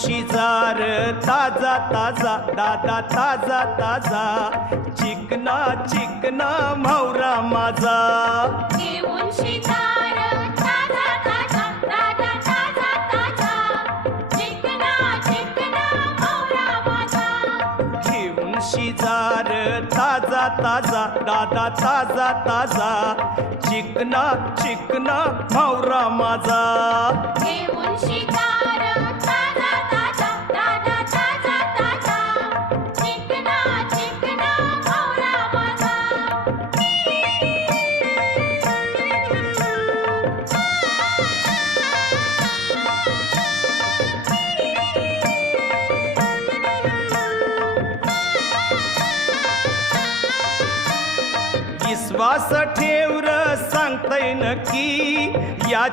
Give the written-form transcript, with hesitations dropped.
शिजार ताजा ताजा दादा ताजा ताजा चिकना चिकना म्हावरा माझा घेऊन शिजार ताजा ताजा दादा ताजा ताजा चिकना चिकना म्हावरा माझा घेऊन शिजार ताजा ताजा दादा ताजा ताजा चिकना चिकना म्हावरा माझा घेऊन शिजार ताजा ताजा दादा ताजा ताजा चिकना चिकना म्हावरा माझा विश्वास ठेव र सांगतय नक्की या